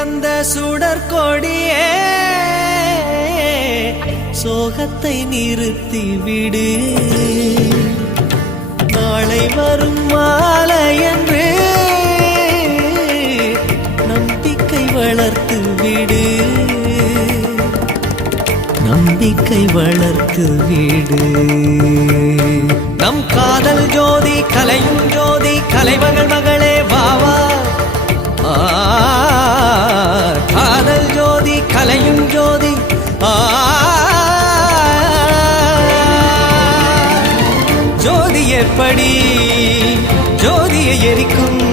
தந்த சுடற்கொடியே சோகத்தை நிறுத்தி விடு. நாளை வரும் மாலை என்று நம்பிக்கை வளர்த்து விடு. நம்பிக்கை வளர்த்து விடு. நம் காதல் ஜோதி கலையும் ஜோதி கலைமகள் மகளே வாவா. காதல் ஜோதி கலையும் ஜோதி ஜோதி எப்படி ஜோதியை எரிக்கும்